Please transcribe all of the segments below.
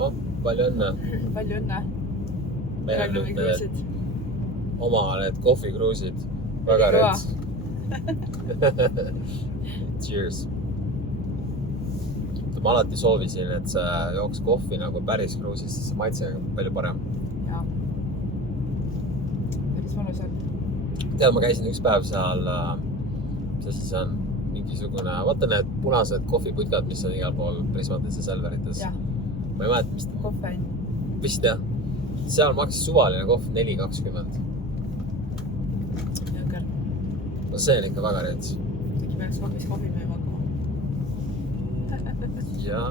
No, palju õnne. Palju õnne. Meil on nüüd need oma need kohvikruusid. Väga rets. Cheers. Ma alati soovisin, et see jooks kohvi nagu päris kruusis, siis see maitse on palju parem. Jaa. Päris mõnus on. Tead, ma käisin üks päev seal, mis siis on mingisugune, vaata need punased kohviputkad, mis on igal pool Prismates ja Selverites. Jah. Ma ei mäleta, mis ta... Kohvein. Vist jah. Seal maksis suvaline kohv 4.20. Jõker. No see on ikka väga rets. Tegi peaks kohvis kohvi müüma hakkama. Jaa.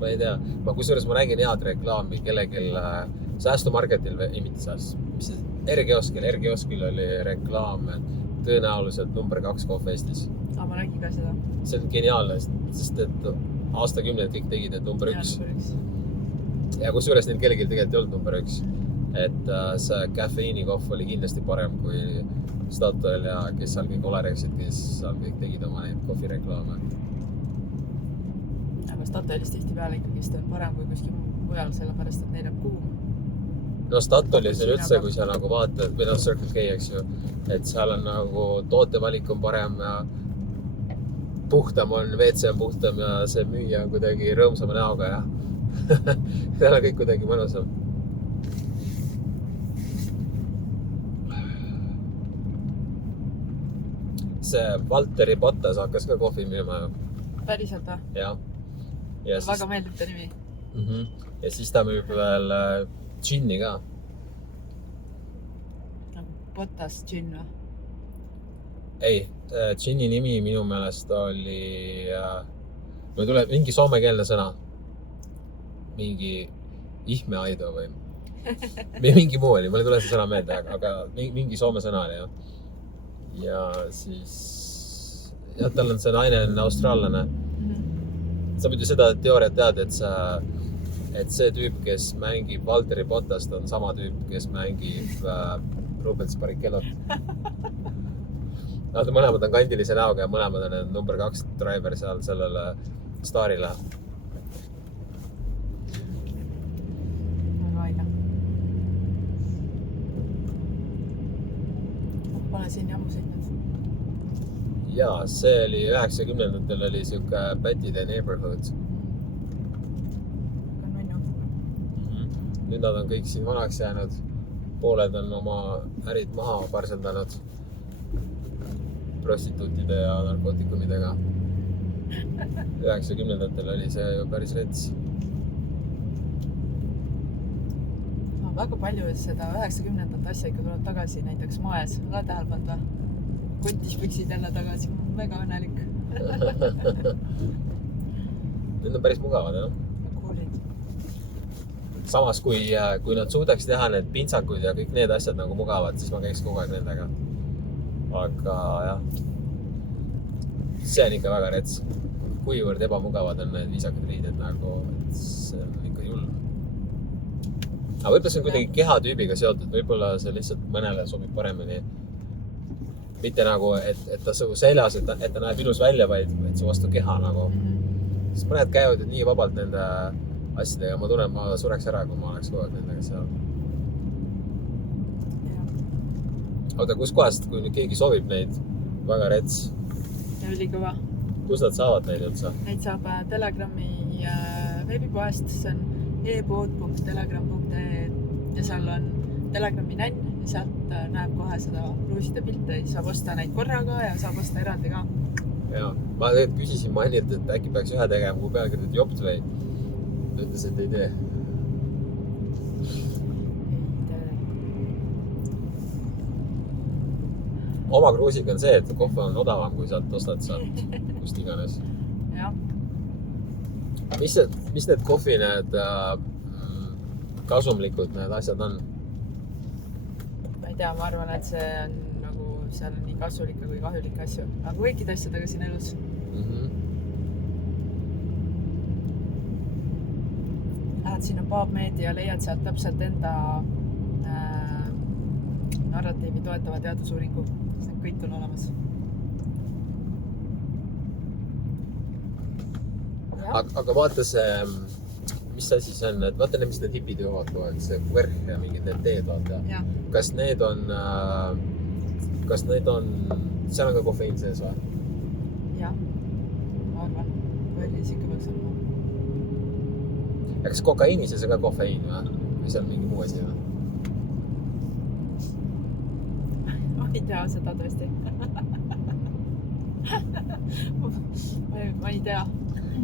Ma ei tea. Kusjuures ma nägin head reklaami kellegil säästumarketil või mitte sääst. Mis see? R-kioskil oli reklaam, et tõenäoliselt number 2 kohv Eestis. Ma nägin ka seda. See on geniaalne, sest et aastakümneid kõik tegid, et number 1. Ja kusjuures neil kellelgi tegelikult ei olnud number 1. Et see kafeiinikohv oli kindlasti parem kui Statoil ja kes seal kõik Olerexid, kes seal kõik tegid oma neid kohvireklaame. Aga Statoilis tihti peale ikkagist on parem kui kuskil mujal, sellepärast, et neil on kuum. No Statoilis on üldse, kui sa nagu vaatad, või no Circle K, eks ju, et seal on nagu tootevalik on parem ja puhtam on, WC on puhtam ja see müüja on kuidagi rõõmsama näoga ja seal on kõik kuidagi mõnusam. See Valteri Bottas hakkas ka kohvi müüma. Päriselt või? Jah. Väga meeldib ta nimi. Ja siis ta müüb veel džinni ka. Nagu Bottas džinn või? Ei, džinni nimi minu meelest oli... Mul tuleb mingi soomekeelne sõna. Mingi ihmeaido või mingi muu oli, mul ei tule see sõna meelde, aga mingi soome sõna oli, jah. Ja siis... Ja tal on see naine on austraallane. Sa muidu seda teooriat tead, et see tüüp, kes mängib Valteri Bottast, on sama tüüp, kes mängib Rubens Barrichelot. Nad mõlemad on kandilise näoga ja mõlemad on number 2 driver seal sellele staarile. Väga aina. Pole siin jammuseid nüüd. Jaa, see oli 90-ndatel oli siuke Betty the Neighborhood. Nüüd nad on kõik siin vanaks jäänud. Pooled on oma ärid maha parseldanud prostituutide ja narkootikumidega. 90-ndatel oli see ju päris rets. No, väga palju seda 90-ndat asja ikka tuleb tagasi, näiteks moes. Oled tähel pannud või? Kotispüksid jälle tagasi. Väga õnnelik. Need on päris mugavad, jah? Coolid. Samas, kui nad suudaks teha need pintsakud ja kõik need asjad nagu mugavad, siis ma käiks kogu aeg nendega. Aga jah, see on ikka väga rets. Kuivõrd ebamugavad on need viisakad riided nagu, et see on ikka julm. Aga võib-olla see on kuidagi kehatüübiga seotud, võib-olla see lihtsalt mõnele sobib paremini. Mitte nagu, et ta su seljas, et ta näeb ilus välja, vaid su vastu keha nagu. Sest mõned käivad nii vabalt nende asjadega, ma tunnen, ma sureks ära, kui ma oleks kogu aeg nendega seal. Oota, kus kohast, kui nüüd keegi soovib neid, väga rets. Ja ülikõva. Kus nad saavad neid üldse? Neid saab Telegrami veebipoest, see on e-pood.telegram.ee ja seal on Telegrami nänn ja sealt näeb kohe seda ruuside pilte, saab osta neid korraga ja saab osta eraldi ka. Jaa, ma tegelikult küsisin Mannilt, et äkki peaks ühe tegema, kui pealkirjad jopt või. Ta ütles, et ei tee. Oma kruusiga on see, et kohv on odavam, kui sealt ostad sealt kust iganes. Jah. Mis need kohvi need kasumlikud need asjad on? Ma ei tea, ma arvan, et see on nagu, seal on nii kasulikke kui kahjulikke asju. Aga kõikide asjadega siin elus. Lähed sinna PubMedi ja leiad sealt täpselt enda narratiivi toetava teadusuuringu. See kõik on olemas. Aga vaata see mis asi see on, et vaata, mis need hipid joovad kogu aeg, see puerh ja mingid need teed, vaata. jah. Kas need on, seal on ka kofeiin sees või? jah, ma arvan, võrdis ikka peaks olema. Ja kas kokaiini sees on ka kofeiin või see on mingi muu asi või? Ma ei tea seda tõesti. ma ei tea.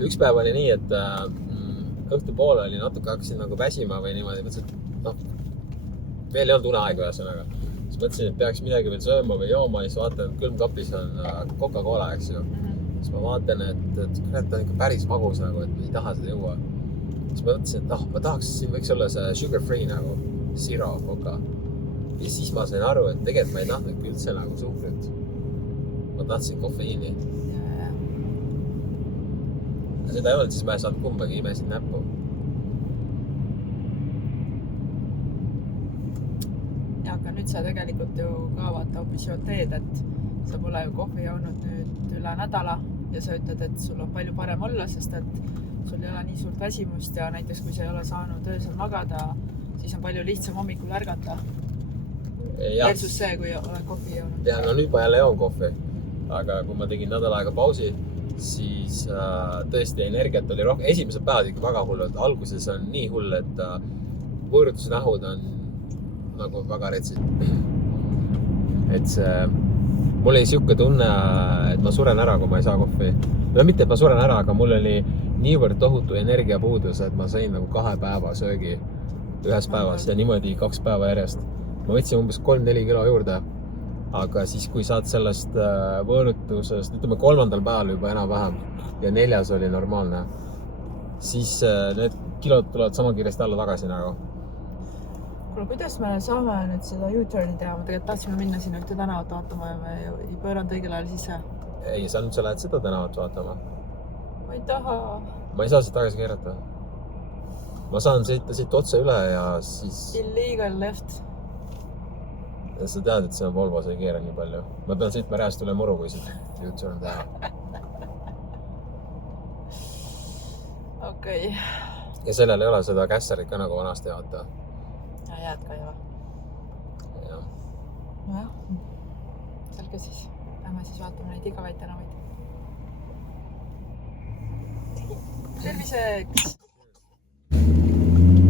Üks päev oli nii, et õhtupoole oli natuke hakkasin nagu väsima või niimoodi, mõtlesin, et veel ei olnud uneaega ühesõnaga. Siis mõtlesin, et peaks midagi veel sööma või jooma, siis vaatan, et külmkapis on Coca-Cola, eks ju. Siis ma vaatan, et kurat, ta on ikka päris magus nagu, et ma ei taha seda juua. Siis ma mõtlesin, et ma tahaks, siin võiks olla see sugar free nagu, zero Coca. Ja siis ma sain aru, et tegelikult ma ei tahtnud üldse nagu suhkrut. Ma tahtsin kofeiini. Ja seda ei olnud, siis ma ei saanud kumbagi, imesin näppu. Ja, aga nüüd sa tegelikult ju ka vaata hoopis jood teed, et sa pole ju kohvi joonud nüüd üle nädala ja sa ütled, et sul on palju parem olla, sest et sul ei ole nii suurt väsimust ja näiteks kui sa ei ole saanud öösel magada, siis on palju lihtsam hommikul ärgata. Versus see, kui olen kohvi joonud. Ja, no nüüd ma jälle joon kohvi, aga kui ma tegin nädal aega pausi, siis tõesti energiat oli rohkem. Esimesed päevad ikka väga hullud. Alguses on nii hull, et võõrutusnähud on nagu väga retsid. Et see, mul oli siuke tunne, et ma suren ära, kui ma ei saa kohvi. No mitte, et ma suren ära, aga mul oli niivõrd tohutu energiapuudus, et ma sain nagu 2 päeva söögi ühes päevas ja niimoodi 2 päeva järjest. Ma võtsin umbes 3-4 kilo juurde, aga siis kui saad sellest võõrutusest, ütleme 3. päeval juba enam-vähem ja 4. oli normaalne, siis need kilod tulevad sama kiiresti alla tagasi nagu. Kuule, kuidas me saame nüüd seda U-turni teha? Ma tegelikult tahtsime minna sinna ühte tänavat vaatama ja me ei pööranud õigel ajal sisse. Ei, sa nüüd sa lähed seda tänavat vaatama. Ma ei taha. Ma ei saa siit tagasi keerata. Ma saan siit otse üle ja siis... Illegal left. Ja sa tead, et see on Volvo, sa ei keera nii palju. Ma pean sõitma reast üle muru, kui siit U-turn teha. Okei. Ja sellel ei ole seda kässarit ka nagu vanasti vaata. Ja jääd ka ei ole. Jah. Nojah. Selge siis. Lähme siis vaatame neid igavaid tänavaid. Terviseks!